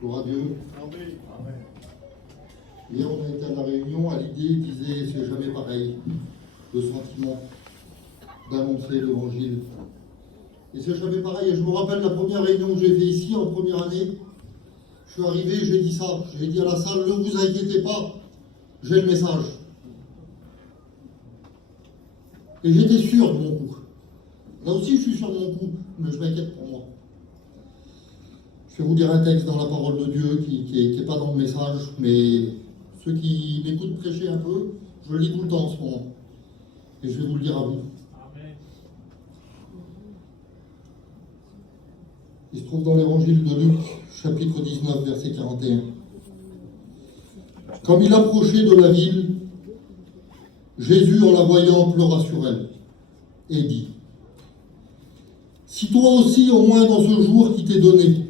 Gloire à Dieu. Amen. Hier, on a été à la réunion, à l'idée, disait c'est jamais pareil, le sentiment d'annoncer l'évangile. Et c'est jamais pareil. Et je me rappelle la première réunion que j'ai fait ici, en première année. Je suis arrivé, j'ai dit ça. J'ai dit à la salle, ne vous inquiétez pas, j'ai le message. Et j'étais sûr de mon coup. Là aussi, je suis sûr de mon coup, mais je m'inquiète pour moi. Je vais vous lire un texte dans la parole de Dieu qui n'est pas dans le message, mais ceux qui m'écoutent prêcher un peu, je le lis tout le temps en ce moment. Et je vais vous le dire à vous. Amen. Il se trouve dans l'évangile de Luc, chapitre 19, verset 41. Comme il approchait de la ville, Jésus, en la voyant, pleura sur elle et dit: si toi aussi, au moins dans ce jour qui t'est donné,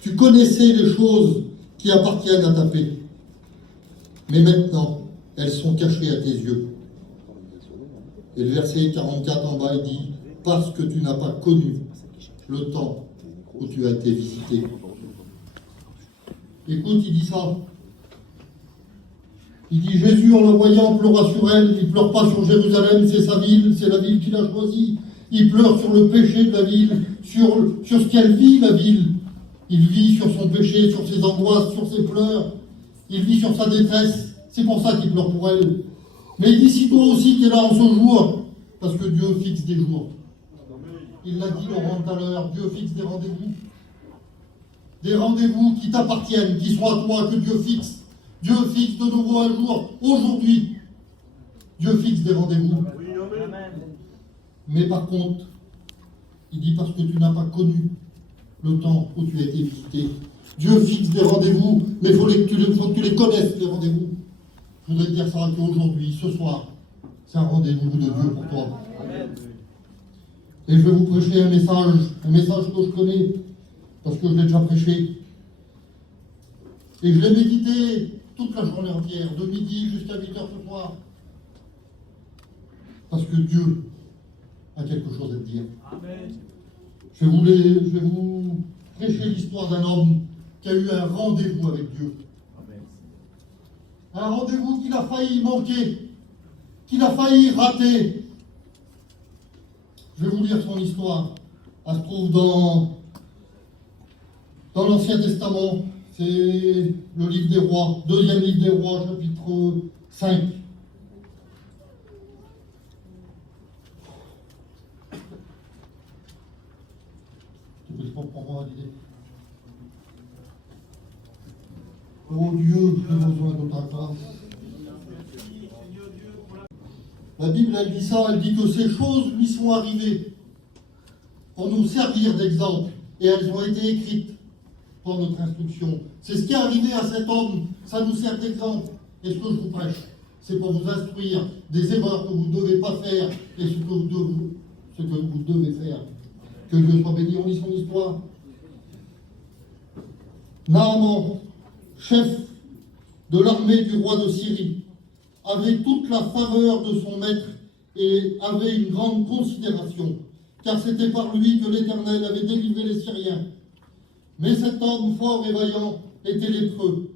tu connaissais les choses qui appartiennent à ta paix, mais maintenant, elles sont cachées à tes yeux. Et le verset 44 en bas, il dit: parce que tu n'as pas connu le temps où tu as été visité. Écoute, il dit ça. Il dit: Jésus, en la voyant, pleura sur elle. Il ne pleure pas sur Jérusalem, c'est sa ville, c'est la ville qu'il a choisie. Il pleure sur le péché de la ville, sur ce qu'elle vit, la ville. Il vit sur son péché, sur ses angoisses, sur ses pleurs. Il vit sur sa détresse. C'est pour ça qu'il pleure pour elle. Mais il dit: si toi aussi tu es là en ce jour, parce que Dieu fixe des jours. Il l'a dit, Laurent, tout à l'heure, Dieu fixe des rendez-vous. Des rendez-vous qui t'appartiennent, qui sont à toi, que Dieu fixe. Dieu fixe de nouveau un jour, aujourd'hui. Dieu fixe des rendez-vous. Amen. Mais par contre, il dit: parce que tu n'as pas connu le temps où tu as été visité. Dieu fixe des rendez-vous, mais il faut que tu les connaisses, les rendez-vous. Je voudrais te dire ça qu'aujourd'hui, ce soir, c'est un rendez-vous de Dieu pour toi. Amen. Et je vais vous prêcher un message que je connais, parce que je l'ai déjà prêché. Et je l'ai médité toute la journée entière, de midi jusqu'à 8h ce soir. Parce que Dieu a quelque chose à te dire. Amen. Je vais vous prêcher l'histoire d'un homme qui a eu un rendez-vous avec Dieu. Un rendez-vous qu'il a failli manquer, qu'il a failli rater. Je vais vous lire son histoire. Elle se trouve dans l'Ancien Testament. C'est le livre des rois, deuxième livre des rois, chapitre 5. Tu peux pas pour moi l'idée. Oh Dieu, j'ai besoin de ta grâce. La Bible, elle dit ça, elle dit que ces choses lui sont arrivées pour nous servir d'exemple. Et elles ont été écrites pour notre instruction. C'est ce qui est arrivé à cet homme, ça nous sert d'exemple. Et ce que je vous prêche, c'est pour vous instruire des erreurs que vous ne devez pas faire et ce que vous devez faire. Que Dieu soit béni, on lit son histoire. Naaman, chef de l'armée du roi de Syrie, avait toute la faveur de son maître et avait une grande considération, car c'était par lui que l'Éternel avait délivré les Syriens. Mais cet homme fort et vaillant était lépreux.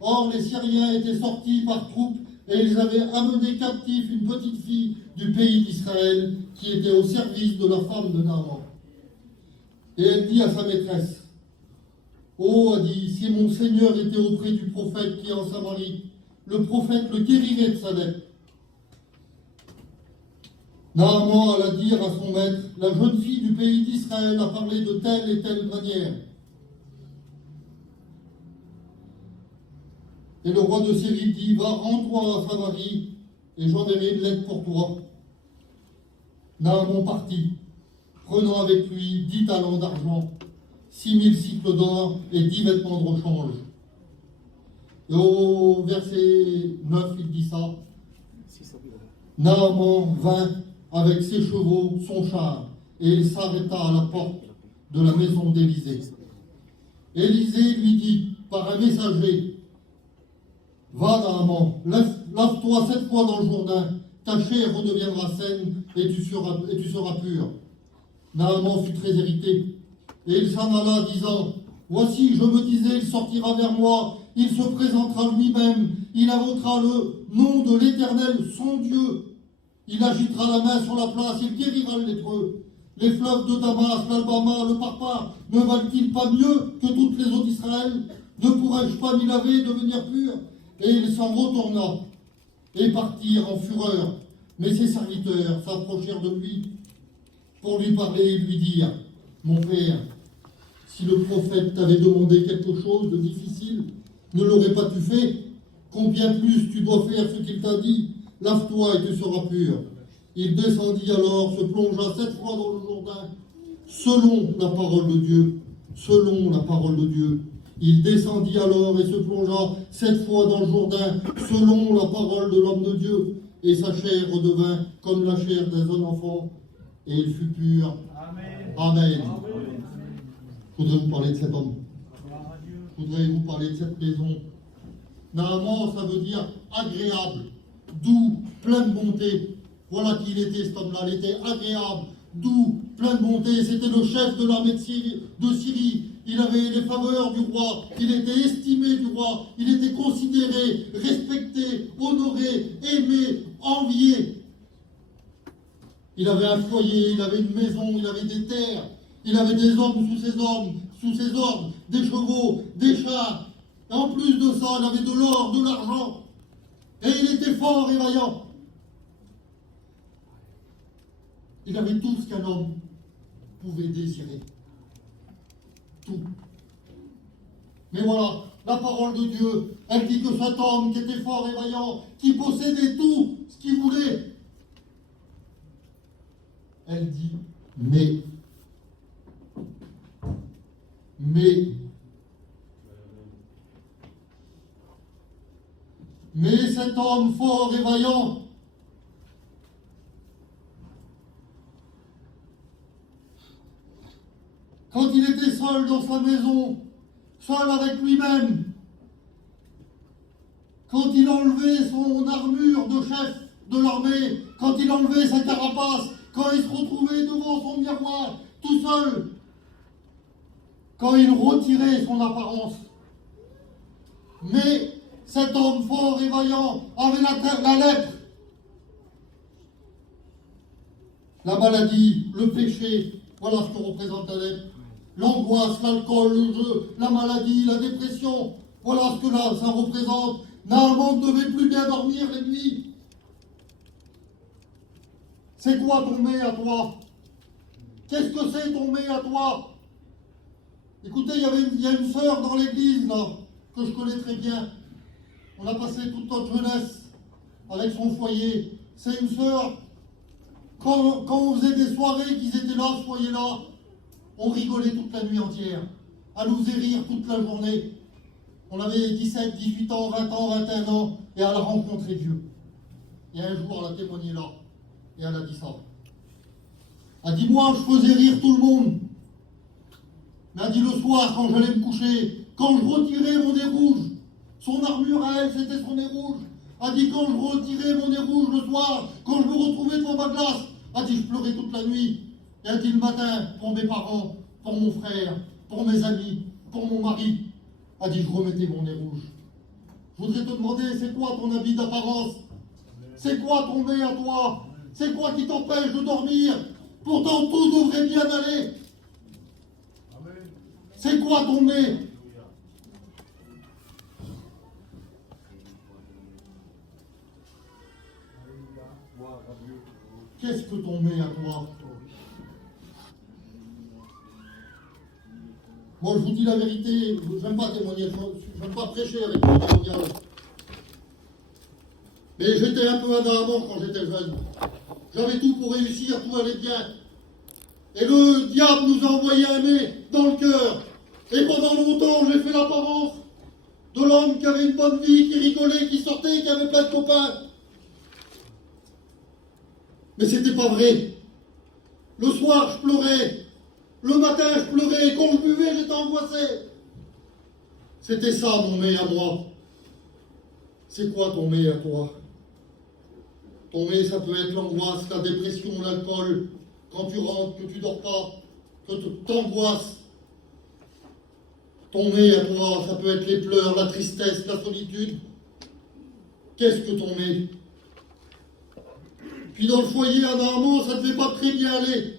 Or, les Syriens étaient sortis par troupes et ils avaient amené captif une petite fille du pays d'Israël qui était au service de la femme de Naaman. Et elle dit à sa maîtresse: oh, a dit, si mon Seigneur était auprès du prophète qui est en Samarie, le prophète le guérirait de sa lèpre. Naaman alla dire à son maître: la jeune fille du pays d'Israël a parlé de telle et telle manière. Et le roi de Syrie dit: va, rends-toi à Samarie, et j'enverrai une lettre pour toi. Naaman partit, prenant avec lui 10 talents d'argent, 6000 cycles d'or et 10 vêtements de rechange. Et au verset 9, il dit ça: Naaman vint avec ses chevaux, son char, et il s'arrêta à la porte de la maison d'Élisée. Élisée lui dit par un messager: va, Naaman, lave-toi 7 fois dans le Jourdain, ta chair redeviendra saine et tu seras pur. Naaman fut très irrité, et il s'en alla disant: Voici, je me disais, il sortira vers moi, il se présentera lui-même, il invoquera le nom de l'Éternel, son Dieu. Il agitera la main sur la place, il guérira le lépreux. Les fleuves de Damas, l'Albama, le Parpar, ne valent-ils pas mieux que toutes les eaux d'Israël? Ne pourrais-je pas m'y laver et devenir pur? Et il s'en retourna et partirent en fureur. Mais ses serviteurs s'approchèrent de lui pour lui parler et lui dire: Mon père, si le prophète t'avait demandé quelque chose de difficile, ne l'aurais pas tu fait? Combien plus tu dois faire ce qu'il t'a dit? Lave-toi et tu seras pur. Il descendit alors, se plongea 7 fois dans le Jourdain, selon la parole de Dieu. Selon la parole de Dieu. Il descendit alors et se plongea 7 fois dans le Jourdain, selon la parole de l'homme de Dieu. Et sa chair redevint comme la chair d'un jeune enfant, et il fut pur. Amen. Amen. Je voudrais vous parler de cet homme. Je voudrais vous parler de cette maison. Naaman, ça veut dire agréable, doux, plein de bonté. Voilà qui il était, cet homme-là. Il était agréable, doux, plein de bonté. C'était le chef de l'armée de Syrie. Il avait les faveurs du roi. Il était estimé du roi. Il était considéré, respecté, honoré, aimé, envié. Il avait un foyer, il avait une maison, il avait des terres. Il avait des hommes sous ses ordres, des chevaux, des chars. Et en plus de ça, il avait de l'or, de l'argent. Et il était fort et vaillant. Il avait tout ce qu'un homme pouvait désirer. Tout. Mais voilà, la parole de Dieu, elle dit que cet homme qui était fort et vaillant, qui possédait tout ce qu'il voulait, elle dit, mais cet homme fort et vaillant, quand il était seul dans sa maison, seul avec lui-même, quand il enlevait son armure de chef de l'armée, quand il enlevait sa carapace, quand il se retrouvait devant son miroir, tout seul, quand il retirait son apparence. Mais cet homme fort et vaillant avait la lèpre, la maladie, le péché. Voilà ce que représente la lèpre. L'angoisse, l'alcool, le jeu, la maladie, la dépression. Voilà ce que là, ça représente. Naaman ne devait plus bien dormir les nuits. C'est quoi ton mets à toi? Qu'est-ce que c'est ton mets à toi? Écoutez, il y a une sœur dans l'église, là, que je connais très bien. On a passé toute notre jeunesse avec son foyer. C'est une sœur, quand on faisait des soirées, qu'ils étaient là, ce foyer-là, on rigolait toute la nuit entière. Elle nous faisait rire toute la journée. On avait 17, 18 ans, 20 ans, 21 ans, et elle a rencontré Dieu. Et un jour, elle a témoigné là, et elle a dit ça. Elle a dit, moi, je faisais rire tout le monde. Mais elle a dit, le soir, quand j'allais me coucher, quand je retirais mon nez rouge, son armure à elle, c'était son nez rouge. Elle a dit, quand je retirais mon nez rouge le soir, quand je me retrouvais devant ma glace, elle a dit, je pleurais toute la nuit. Et elle a dit, le matin, pour mes parents, pour mon frère, pour mes amis, pour mon mari, elle a dit, je remettais mon nez rouge. Je voudrais te demander, c'est quoi ton habit d'apparence? C'est quoi ton nez à toi? C'est quoi qui t'empêche de dormir? Pourtant, tout devrait bien aller. C'est quoi ton nez? Qu'est-ce que ton nez à toi? Moi, je vous dis la vérité, je n'aime pas témoigner, je n'aime pas prêcher avec mon témoignage. Mais j'étais un peu un Naaman quand j'étais jeune. J'avais tout pour réussir, tout allait bien. Et le diable nous a envoyé un nez dans le cœur. Et pendant longtemps, j'ai fait l'apparence de l'homme qui avait une bonne vie, qui rigolait, qui sortait, qui avait plein de copains. Mais c'était pas vrai. Le soir, je pleurais. Le matin, je pleurais. Et quand je buvais, j'étais angoissé. C'était ça, mon mets à moi. C'est quoi ton mets à toi? Ton mets, ça peut être l'angoisse, la dépression, l'alcool. Quand tu rentres, que tu dors pas, que tu t'angoisses. Ton mets à toi, ça peut être les pleurs, la tristesse, la solitude. Qu'est-ce que ton mets? Puis dans le foyer à Naaman, ça ne devait pas très bien aller.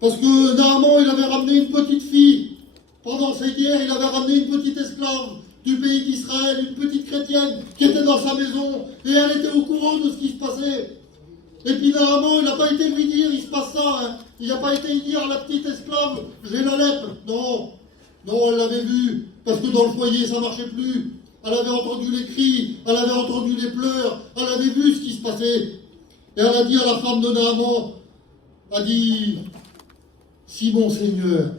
Parce que Naaman, il avait ramené une petite fille. Pendant ces guerres, il avait ramené une petite esclave du pays d'Israël, une petite chrétienne qui était dans sa maison. Et elle était au courant de ce qui se passait. Et puis Naaman, il n'a pas été lui dire, il se passe ça. Hein. Il n'a pas été dire à la petite esclave, j'ai la lèpre. Non, non, elle l'avait vu. Parce que dans le foyer, ça ne marchait plus. Elle avait entendu les cris, elle avait entendu les pleurs, elle avait vu ce qui se passait. Et elle a dit à la femme de Naaman, a dit, si mon Seigneur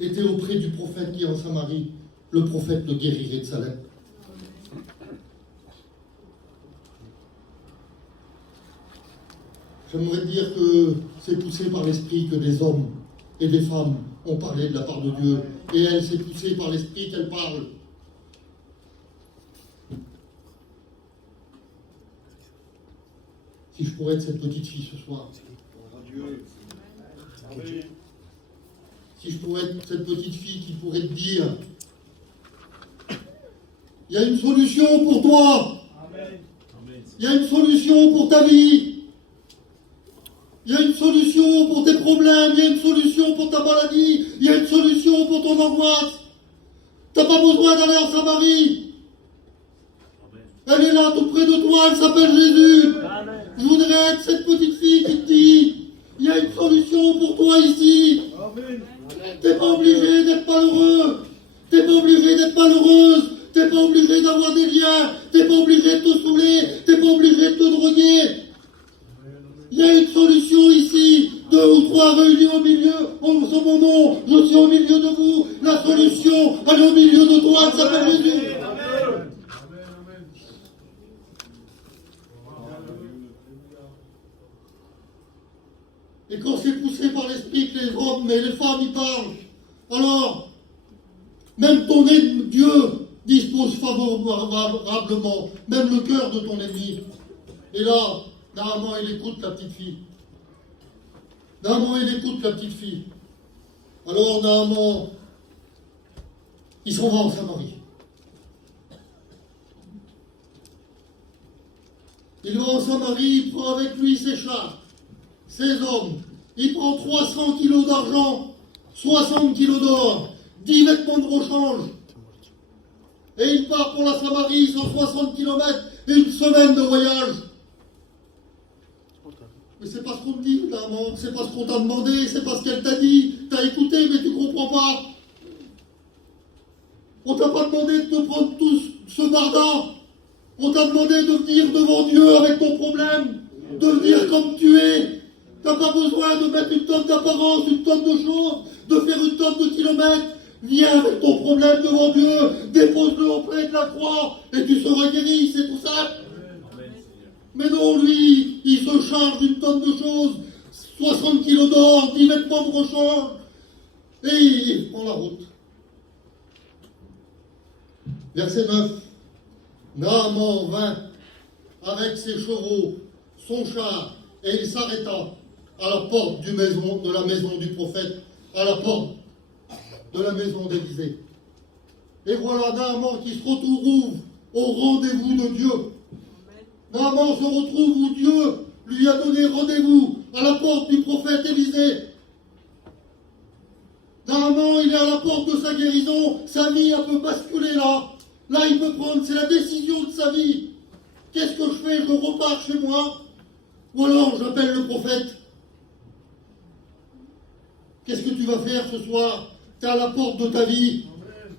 était auprès du prophète qui est en Samarie, le prophète le guérirait de sa lèpre. J'aimerais dire que c'est poussé par l'esprit que des hommes et des femmes ont parlé de la part de Dieu. Et elle s'est poussée par l'esprit qu'elle parle. Si je pourrais être cette petite fille ce soir. Si je pourrais être cette petite fille qui pourrait te dire, il y a une solution pour toi. Il y a une solution pour ta vie. Il y a une solution pour tes problèmes, il y a une solution pour ta maladie, il y a une solution pour ton angoisse. Tu n'as pas besoin d'aller en Samarie. Elle est là tout près de toi, elle s'appelle Jésus. Je voudrais être cette petite fille qui te dit, il y a une solution pour toi ici. Tu n'es pas obligé d'être malheureux. Tu n'es pas obligé d'être malheureuse. Tu n'es pas obligé d'avoir des liens. Tu n'es pas obligé de te saouler. Tu n'es pas obligé de te droguer. Il y a une solution ici, 2 ou 3 réunis au milieu, en mon nom, je suis au milieu de vous, la solution, elle est au milieu de toi, elle s'appelle Jésus. Amen. Et quand c'est poussé par l'esprit que les hommes et les femmes y parlent, alors, même ton Dieu dispose favorablement, même le cœur de ton ennemi. Et là, Naaman, il écoute la petite fille. Naaman, il écoute la petite fille. Alors, Naaman, il s'en va en Samarie. Il va en Samarie, il prend avec lui ses chars, ses hommes. Il prend 300 kilos d'argent, 60 kilos d'or, 10 vêtements de rechange. Et il part pour la Samarie, 160 kilomètres, une semaine de voyage. Mais c'est pas ce qu'on te dit, Naaman, c'est pas ce qu'on t'a demandé, c'est pas ce qu'elle t'a dit. T'as écouté, mais tu comprends pas. On t'a pas demandé de te prendre tout ce barda. On t'a demandé de venir devant Dieu avec ton problème, de venir comme tu es. T'as pas besoin de mettre une tonne d'apparence, une tonne de choses, de faire une tonne de kilomètres. Viens avec ton problème devant Dieu, dépose-le auprès de la croix, et tu seras guéri, c'est tout ça. Mais non, lui, il se charge d'une tonne de choses, 60 kilos d'or, 10 vêtements de rechange, et il prend la route. Verset 9. Naaman vint avec ses chevaux, son char, et il s'arrêta à la porte de la maison du prophète, à la porte de la maison d'Élisée. Et voilà Naaman qui se retrouve au rendez-vous de Dieu. Naaman se retrouve où Dieu lui a donné rendez-vous à la porte du prophète Élisée. Naaman, il est à la porte de sa guérison, sa vie elle peut basculer là. Là, il peut prendre, c'est la décision de sa vie. Qu'est-ce que je fais? Je repars chez moi? Ou alors j'appelle le prophète? Qu'est-ce que tu vas faire ce soir? Tu es à la porte de ta vie.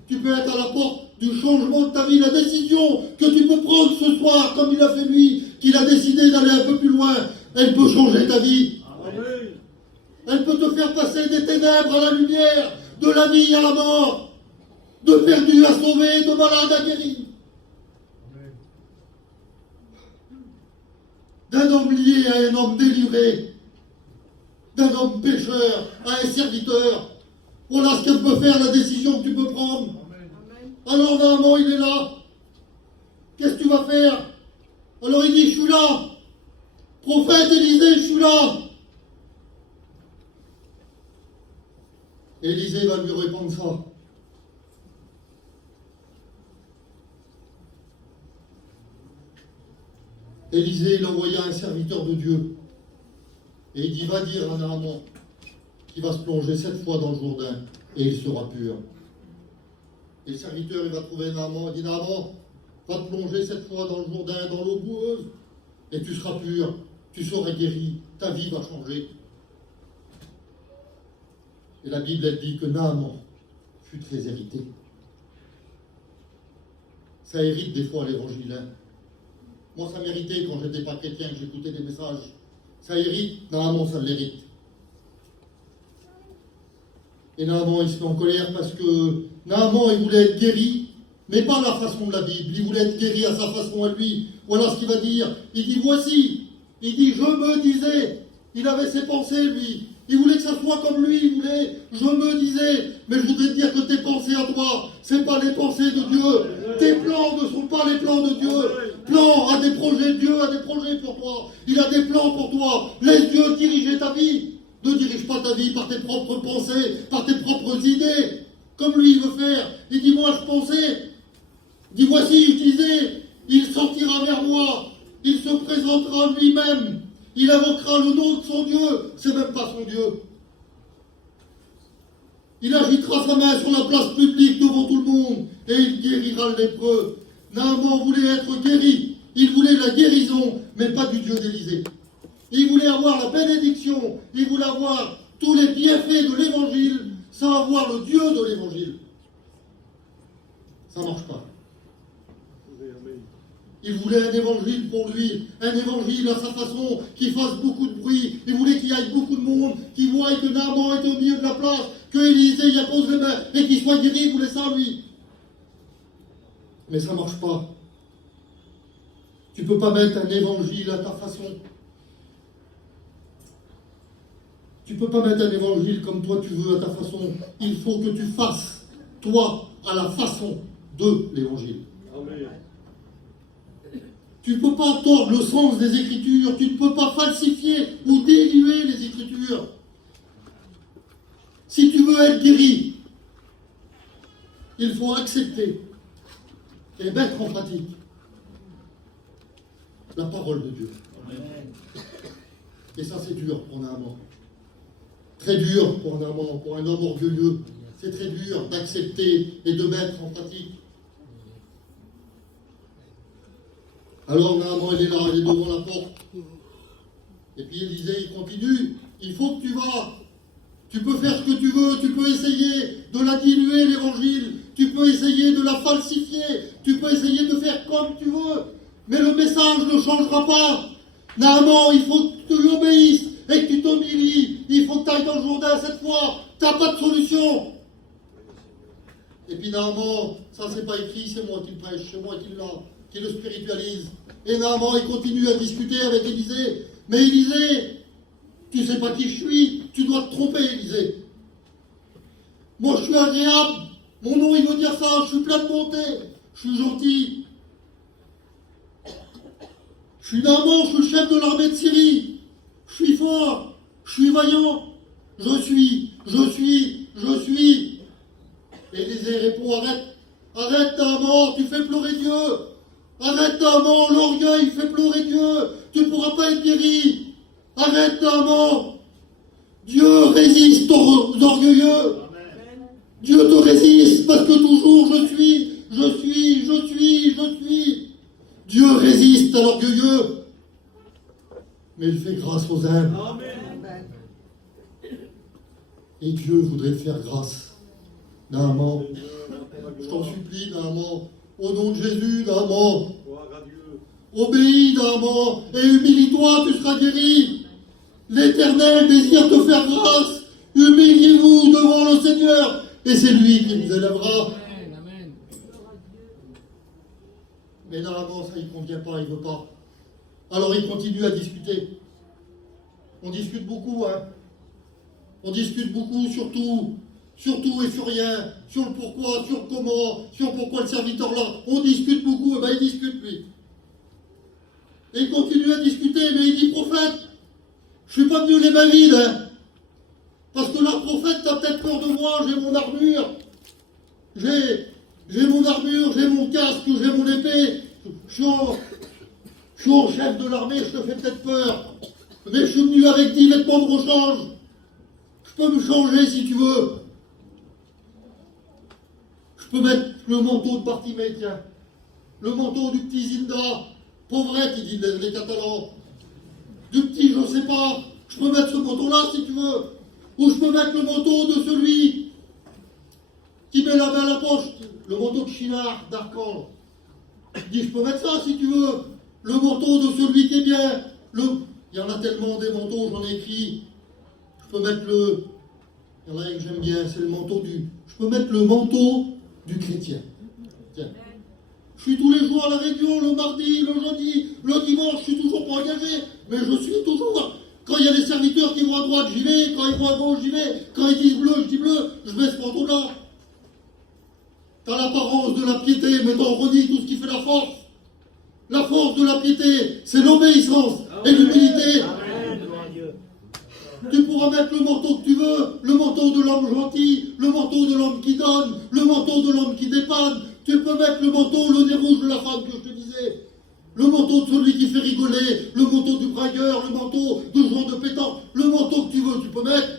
Tu peux être à la porte du changement de ta vie. La décision que tu peux prendre ce soir, comme il a fait lui, qu'il a décidé d'aller un peu plus loin, elle peut changer ta vie. Elle peut te faire passer des ténèbres à la lumière, de la vie à la mort. De perdu à sauver, de malade à guérir. D'un homme lié à un homme délivré. D'un homme pécheur à un serviteur. Voilà ce que peut faire la décision que tu peux prendre. Alors Naaman, il est là. Qu'est-ce que tu vas faire? Alors il dit, je suis là. Prophète Élisée, je suis là. Élisée va lui répondre ça. Élisée, il envoya un serviteur de Dieu. Et il dit, va dire à Naaman qu'il va se plonger 7 fois dans le Jourdain et il sera pur. Et le serviteur, il va trouver Naaman, il dit, Naaman, va te plonger 7 fois dans le Jourdain, dans l'eau boueuse, et tu seras pur, tu seras guéri, ta vie va changer. Et la Bible, elle dit que Naaman fut très hérité. Ça hérite des fois l'évangile. Hein. Moi, ça méritait quand j'étais pas chrétien, que j'écoutais des messages. Ça hérite, Naaman, ça l'hérite. Et Naaman, il se met en colère parce que Naaman, il voulait être guéri, mais pas à la façon de la Bible. Il voulait être guéri à sa façon à lui. Voilà ce qu'il va dire. Il dit, voici. Il dit, je me disais. Il avait ses pensées, lui. Il voulait que ça soit comme lui. Il voulait, je me disais. Mais je voudrais te dire que tes pensées à toi, c'est pas les pensées de Dieu. Tes plans ne sont pas les plans de Dieu. Plan a des projets, Dieu a des projets pour toi. Il a des plans pour toi. Laisse Dieu diriger ta vie. Ne dirige pas ta vie par tes propres pensées, par tes propres idées, comme lui il veut faire. Il dit, moi je pensais. Il dit, voici, je disais, il sortira vers moi. Il se présentera lui-même. Il invoquera le nom de son Dieu. C'est même pas son Dieu. Il agitera sa main sur la place publique devant tout le monde et il guérira le lépreux. Naaman voulait être guéri. Il voulait la guérison, mais pas du Dieu d'Élysée. Il voulait avoir la bénédiction. Il voulait avoir tous les bienfaits de l'évangile sans avoir le Dieu de l'évangile. Ça ne marche pas. Il voulait un évangile pour lui, un évangile à sa façon, qui fasse beaucoup de bruit. Il voulait qu'il y ait beaucoup de monde, qui voie que Naaman est au milieu de la place, que Élisée y appose les mains et qu'il soit guéri. Il voulait ça, lui. Mais ça ne marche pas. Tu ne peux pas mettre un évangile à ta façon. Tu ne peux pas mettre un évangile comme toi tu veux à ta façon. Il faut que tu fasses, toi, à la façon de l'évangile. Amen. Tu ne peux pas tordre le sens des Écritures, tu ne peux pas falsifier ou diluer les Écritures. Si tu veux être guéri, il faut accepter et mettre en pratique la parole de Dieu. Amen. Et ça, c'est dur pour Naaman. Très dur pour Naaman, pour un homme orgueilleux. C'est très dur d'accepter et de mettre en pratique. Alors Naaman, il est là, il est devant la porte. Et puis Élisée, il continue. Il faut que tu vas. Tu peux faire ce que tu veux. Tu peux essayer de la diluer, l'évangile. Tu peux essayer de la falsifier. Tu peux essayer de faire comme tu veux. Mais le message ne changera pas. Naaman, il faut que tu lui obéisses et que tu t'humilies. Il faut que tu ailles dans le Jourdain cette fois. Tu n'as pas de solution. Et puis Naaman, ça c'est pas écrit, c'est moi qui le prêche, c'est moi qui le spiritualise. Et Naaman, il continue à discuter avec Élisée. Mais Élisée, tu sais pas qui je suis, tu dois te tromper, Élisée. Moi je suis agréable, mon nom il veut dire ça, je suis plein de bonté, je suis gentil. Je suis Naaman, je suis le chef de l'armée de Syrie. Je suis fort, je suis vaillant. Je suis. Élisée répond, arrête Naaman, tu fais pleurer Dieu. Arrête Naaman, l'orgueil fait pleurer Dieu. Tu ne pourras pas être guéri. Arrête Naaman. Dieu résiste aux orgueilleux. Amen. Dieu te résiste parce que toujours je suis. Dieu résiste à l'orgueilleux, mais il fait grâce aux humbles. Amen. Et Dieu voudrait faire grâce. Naaman, je t'en supplie, Naaman, au nom de Jésus, Naaman, obéis, Naaman, et humilie-toi, tu seras guéri. L'Éternel désire te faire grâce. Humiliez-vous devant le Seigneur, et c'est lui qui vous élèvera. Mais Naaman, ça ne convient pas, il ne veut pas. Alors il continue à discuter. On discute beaucoup, hein. On discute beaucoup sur tout et sur rien, sur le pourquoi, sur le comment, sur pourquoi le serviteur là. On discute beaucoup, et bien il discute lui. Et il continue à discuter, mais il dit, prophète, je ne suis pas venu les mains vides, hein. Parce que là, prophète, tu as peut-être peur de moi, j'ai mon armure. J'ai mon armure, j'ai mon casque, j'ai mon épée. Je suis en chef de l'armée, je te fais peut-être peur. Mais je suis venu avec 10 vêtements de rechange. Je peux me changer si tu veux. Je peux mettre le manteau de Bartimée, tiens. Le manteau du petit Zinda. Pauvrette, ils disent les Catalans. Du petit, je sais pas. Je peux mettre ce manteau-là si tu veux. Ou je peux mettre le manteau de celui qui met la main à la poche. Le manteau de Chinard, d'Archange. Je dis, je peux mettre ça si tu veux. Le manteau de celui qui est bien. Il y en a tellement des manteaux, j'en ai écrit. Je peux mettre le... Il y en a un que j'aime bien, c'est le manteau du... Je peux mettre le manteau du chrétien. Tiens. Je suis tous les jours à la réunion, le mardi, le jeudi, le dimanche, je suis toujours pas engagé, mais je suis toujours... Quand il y a des serviteurs qui vont à droite, j'y vais. Quand ils vont à gauche, j'y vais. Quand ils disent bleu, je dis bleu. Je mets ce manteau-là. T'as l'apparence de la piété, mais t'en redis tout ce qui fait la force. La force de la piété, c'est l'obéissance et l'humilité. Tu pourras mettre le manteau que tu veux, le manteau de l'homme gentil, le manteau de l'homme qui donne, le manteau de l'homme qui dépanne. Tu peux mettre le manteau, le nez rouge de la femme que je te disais. Le manteau de celui qui fait rigoler, le manteau du bragueur, le manteau de joueur de pétanque, le manteau que tu veux, tu peux mettre.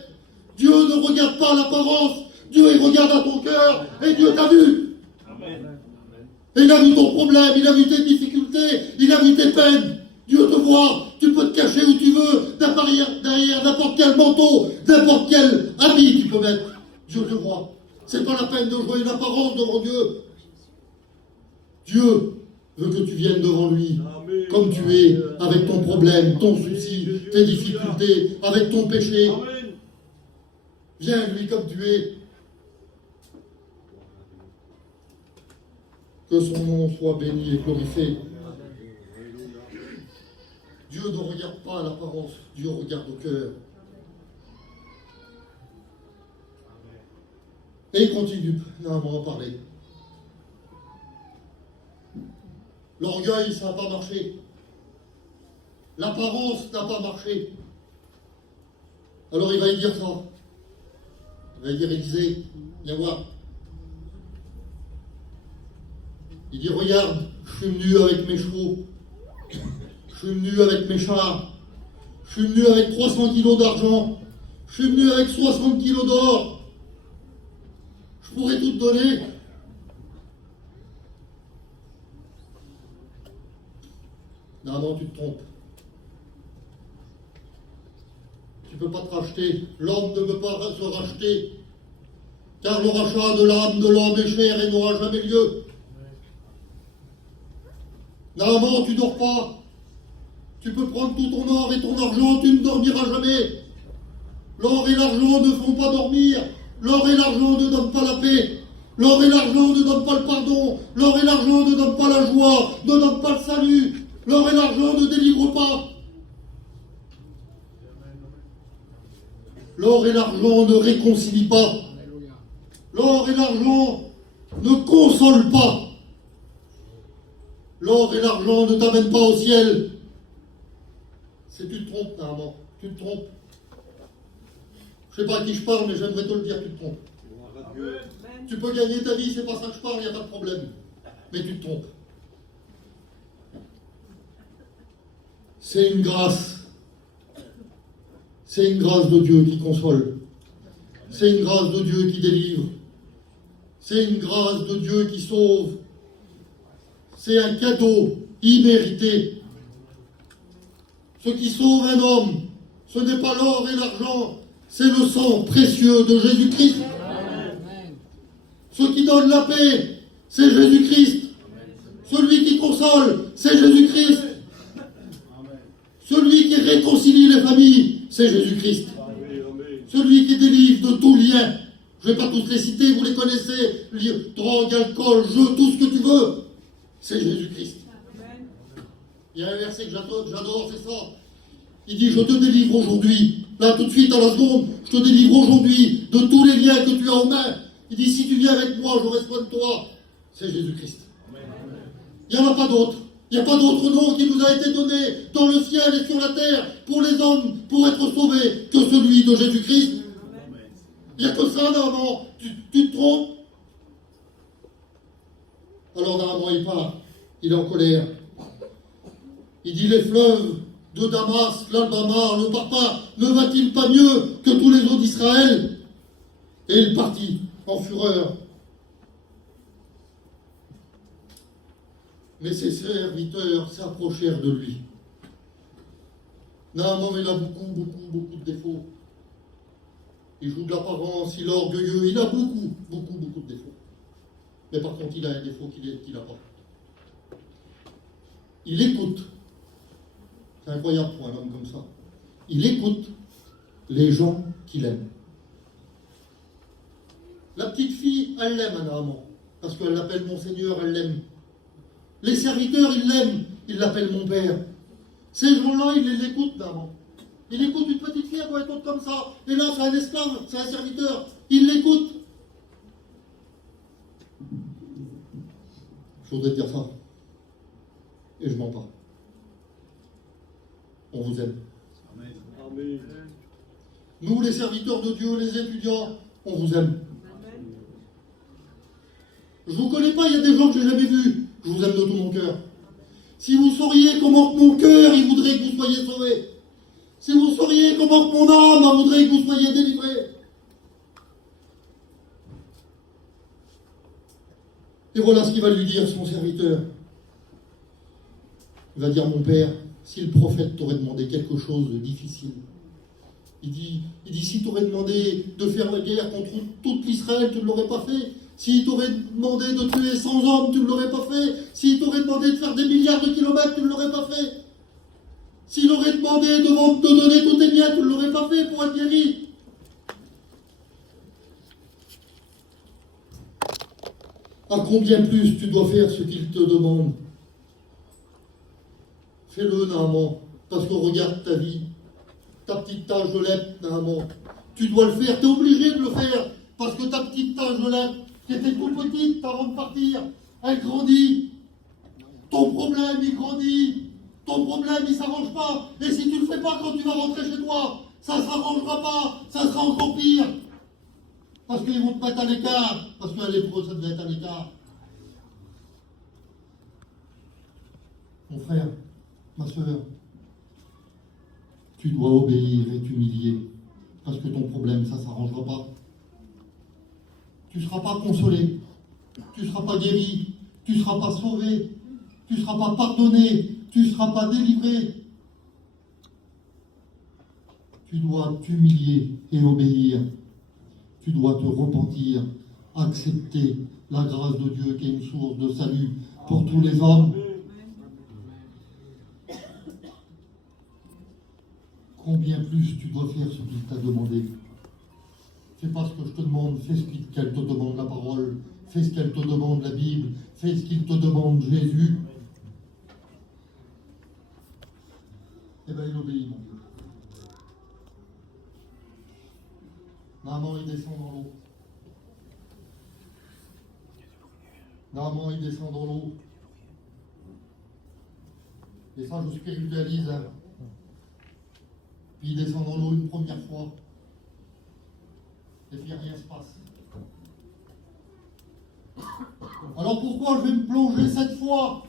Dieu ne regarde pas l'apparence, Dieu il regarde à ton cœur, et Dieu t'a vu. Amen. Et il a vu ton problème, il a vu tes difficultés, il a vu tes peines. Dieu te voit, tu peux te cacher où tu veux, derrière n'importe quel manteau, n'importe quel habit tu peux mettre. Dieu te voit. C'est pas la peine de jouer une apparence devant Dieu. Dieu veut que tu viennes devant lui, Amen, comme tu es, avec ton problème, ton souci, tes difficultés, avec ton péché. Amen. Viens lui comme tu es. Que son nom soit béni et glorifié. Dieu ne regarde pas l'apparence, Dieu regarde au cœur. Et il continue, on va en parler. L'orgueil, ça n'a pas marché. L'apparence n'a pas marché. Alors il va y dire ça. Il va y dire, Élisée, viens voir. Il dit, regarde, je suis venu avec mes chevaux. Je suis venu avec mes chars. Je suis venu avec 300 kilos d'argent. Je suis venu avec 60 kilos d'or. Je pourrais tout te donner. Non, tu te trompes. Tu ne peux pas te racheter. L'homme ne peut pas se racheter. Car le rachat de l'âme de l'homme est cher et n'aura jamais lieu. Non, tu ne dors pas. Tu peux prendre tout ton or et ton argent, tu ne dormiras jamais. L'or et l'argent ne font pas dormir. L'or et l'argent ne donnent pas la paix. L'or et l'argent ne donnent pas le pardon. L'or et l'argent ne donnent pas la joie, ne donnent pas le salut. L'or et l'argent ne délivrent pas. L'or et l'argent ne réconcilient pas. L'or et l'argent ne consolent pas. L'or et l'argent ne t'amènent pas au ciel. C'est tu te trompes, Naaman. Tu te trompes. Je ne sais pas à qui je parle, mais j'aimerais te le dire, tu te trompes. Tu peux gagner ta vie, c'est pas ça que je parle, il n'y a pas de problème. Mais tu te trompes. C'est une grâce. C'est une grâce de Dieu qui console. C'est une grâce de Dieu qui délivre. C'est une grâce de Dieu qui sauve. C'est un cadeau immérité. Ce qui sauve un homme, ce n'est pas l'or et l'argent, c'est le sang précieux de Jésus-Christ. Ce qui donne la paix, c'est Jésus-Christ. Celui qui console, c'est Jésus-Christ. Celui qui réconcilie les familles, c'est Jésus-Christ. Celui qui délivre de tout lien. Je ne vais pas tous les citer, vous les connaissez. Drogue, alcool, jeu, tout ce que tu veux. C'est Jésus-Christ. Il y a un verset que j'adore, c'est ça. Il dit, je te délivre aujourd'hui. Là, tout de suite, à la seconde, je te délivre aujourd'hui de tous les liens que tu as aux mains. Il dit, si tu viens avec moi, j'aurai soin de toi. C'est Jésus-Christ. Il n'y en a pas d'autre. Il n'y a pas d'autre nom qui nous a été donné dans le ciel et sur la terre pour les hommes, pour être sauvés, que celui de Jésus-Christ. Il n'y a que ça, Naaman. Tu te trompes. Alors Naaman, il part. Il est en colère. Il dit, les fleuves de Damas, l'Albama, le Parpa, ne va-t-il pas mieux que tous les eaux d'Israël? Et il partit en fureur. Mais ses serviteurs s'approchèrent de lui. Naaman, il a beaucoup de défauts. Il joue de l'apparence, il est orgueilleux, il a beaucoup de défauts. Mais par contre, il a un défaut qu'il n'a pas. Il écoute. C'est incroyable pour un homme comme ça. Il écoute les gens qu'il aime. La petite fille, elle l'aime, Naaman, parce qu'elle l'appelle mon Seigneur, elle l'aime. Les serviteurs, ils l'aiment, ils l'appellent mon Père. Ces gens-là, ils les écoutent, Naaman. Il écoute une petite fille, elle doit être autre comme ça. Et là, c'est un esclave, c'est un serviteur. Il l'écoute. Je voudrais te dire ça. Et je mens pas. On vous aime. Amen. Nous, les serviteurs de Dieu, les étudiants, on vous aime. Je ne vous connais pas, il y a des gens que je n'ai jamais vus. Je vous aime de tout mon cœur. Si vous sauriez comment mon cœur, il voudrait que vous soyez sauvés. Si vous sauriez comment mon âme, elle voudrait que vous soyez délivrés. Et voilà ce qu'il va lui dire, son serviteur. Il va dire, mon père, si le prophète t'aurait demandé quelque chose de difficile, il dit si t'aurais demandé de faire la guerre contre toute l'Israël, tu ne l'aurais pas fait. S'il t'aurait demandé de tuer 100 hommes, tu ne l'aurais pas fait. S'il t'aurait demandé de faire des milliards de kilomètres, tu ne l'aurais pas fait. S'il aurait demandé de donner tous tes biens, tu ne l'aurais pas fait pour être guéri. À combien plus tu dois faire ce qu'il te demande? Fais-le, Naaman, parce qu'on regarde ta vie, ta petite tache de lèpre, Naaman. Tu dois le faire, tu es obligé de le faire, parce que ta petite tache de lèpre, qui était toute petite avant de partir, elle grandit. Ton problème, il grandit. Ton problème, il ne s'arrange pas. Et si tu ne le fais pas quand tu vas rentrer chez toi, ça ne s'arrangera pas, ça sera encore pire. Parce qu'ils vont te mettre à l'écart. Parce qu'un lépreux, ça devait être à l'écart. Mon frère, ma soeur, tu dois obéir et t'humilier. Parce que ton problème, ça ne s'arrangera pas. Tu ne seras pas consolé. Tu ne seras pas guéri. Tu ne seras pas sauvé. Tu ne seras pas pardonné. Tu ne seras pas délivré. Tu dois t'humilier et obéir. Tu dois te repentir, accepter la grâce de Dieu qui est une source de salut pour tous les hommes. Combien plus tu dois faire ce qu'il t'a demandé? Fais pas ce que je te demande, fais ce qu'elle te demande la parole, fais ce qu'elle te demande la Bible, fais ce qu'il te demande Jésus. Eh bien, il obéit, mon Dieu. Naaman, il descend dans l'eau. Naaman, il descend dans l'eau. Et ça, je spiritualise. Hein. Puis il descend dans l'eau une première fois. Et puis rien ne se passe. Alors pourquoi je vais me plonger cette fois?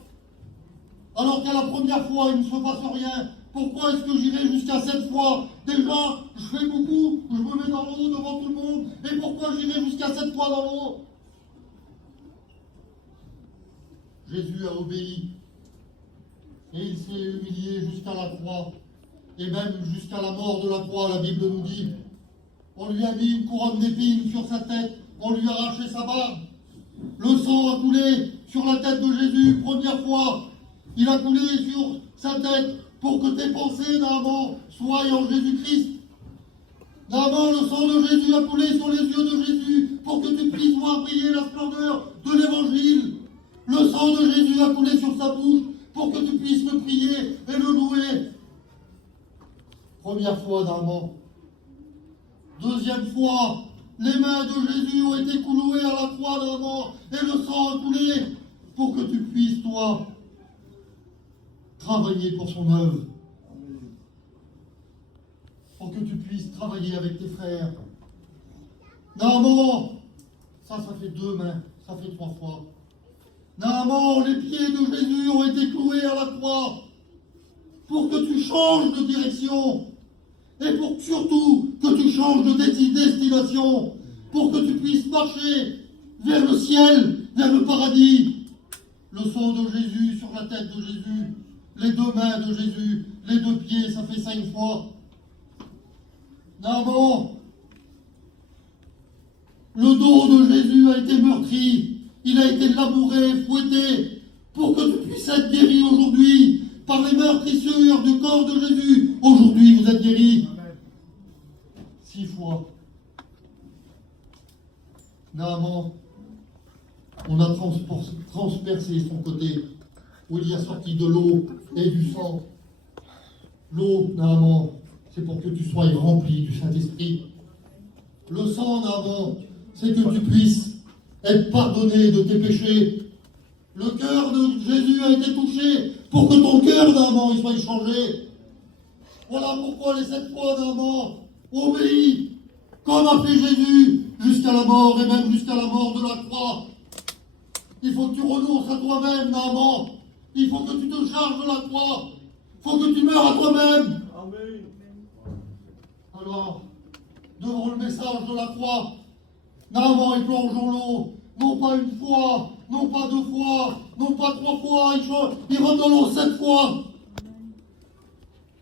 Alors qu'à la première fois, il ne se passe rien. Pourquoi est-ce que j'irai jusqu'à 7 fois? Déjà, je fais beaucoup, je me mets dans l'eau devant tout le monde. Et pourquoi j'irai jusqu'à 7 fois dans l'eau? Jésus a obéi. Et il s'est humilié jusqu'à la croix. Et même jusqu'à la mort de la croix, la Bible nous dit. On lui a mis une couronne d'épines sur sa tête. On lui a arraché sa barbe. Le sang a coulé sur la tête de Jésus, première fois. Il a coulé sur sa tête pour que tes pensées, Naaman, soient en Jésus-Christ. Naaman, le sang de Jésus a coulé sur les yeux de Jésus pour que tu puisses voir briller la splendeur de l'Évangile. Le sang de Jésus a coulé sur sa bouche pour que tu puisses le prier et le louer. Première fois, Naaman. Deuxième fois, les mains de Jésus ont été clouées à la croix, Naaman, et le sang a coulé pour que tu puisses, toi, travailler pour son œuvre. Pour que tu puisses travailler avec tes frères. Naaman, ça fait 2 mains, ça fait 3 fois. Naaman, les pieds de Jésus ont été cloués à la croix pour que tu changes de direction et pour surtout que tu changes de destination, pour que tu puisses marcher vers le ciel, vers le paradis. Le sang de Jésus sur la tête de Jésus, les 2 mains de Jésus, les 2 pieds, ça fait 5 fois. Naaman, le dos de Jésus a été meurtri, il a été labouré, fouetté, pour que tu puisses être guéri aujourd'hui par les meurtrissures du corps de Jésus. Aujourd'hui, vous êtes guéri. 6 fois. Naaman, on a transpercé son côté, où il y a sorti de l'eau et du sang. L'eau, Naaman, c'est pour que tu sois rempli du Saint-Esprit. Le sang, Naaman, c'est que tu puisses être pardonné de tes péchés. Le cœur de Jésus a été touché pour que ton cœur, Naaman, il soit changé. Voilà pourquoi les 7 fois, Naaman, obéis, comme a fait Jésus, jusqu'à la mort et même jusqu'à la mort de la croix. Il faut que tu renonces à toi-même, Naaman. Il faut que tu te charges de la croix. Il faut que tu meurs à toi-même. Amen. Alors, devant le message de la croix, Naaman, il plonge dans l'eau, non pas 1 fois, non pas 2 fois, non pas 3 fois, il rentre dans l'eau 7 fois.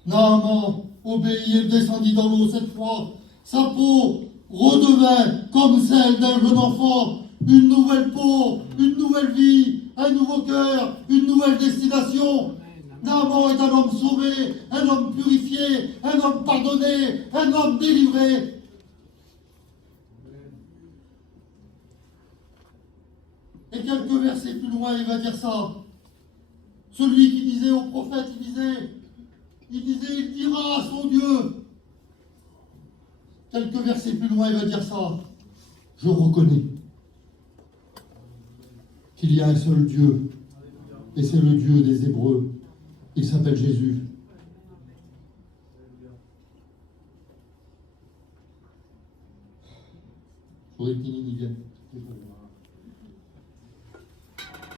Naaman obéit et descendit dans l'eau 7 fois. Sa peau redevint comme celle d'un jeune enfant, une nouvelle peau, une nouvelle vie, un nouveau cœur, une nouvelle destination. Naaman est un homme sauvé, un homme purifié, un homme pardonné, un homme délivré. Et quelques versets plus loin, il va dire ça. Celui qui disait au prophète, il dira à son Dieu. Quelques versets plus loin, il va dire ça. Je reconnais qu'il y a un seul Dieu, et c'est le Dieu des Hébreux. Il s'appelle Jésus. Je voudrais qu'il y vienne.